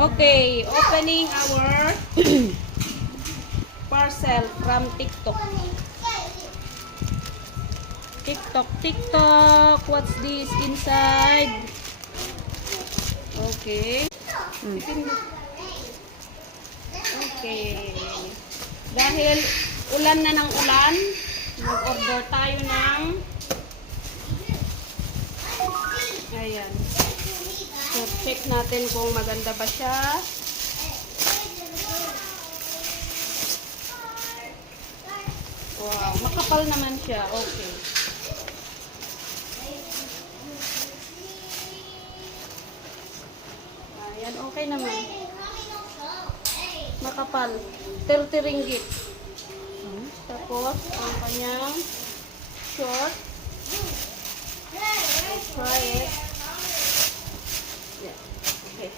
Okay, opening our parcel from TikTok. TikTok. What's this inside? Okay. Okay. Dahil ulan na ng ulan, mag-order tayo ng ayan. So, check natin kung maganda ba siya. Wow, makapal naman siya. Okay. Ayan, okay naman. Makapal. 30 ringgit. Tapos, ang kanyang short. Let's try it. Yeah. Okay.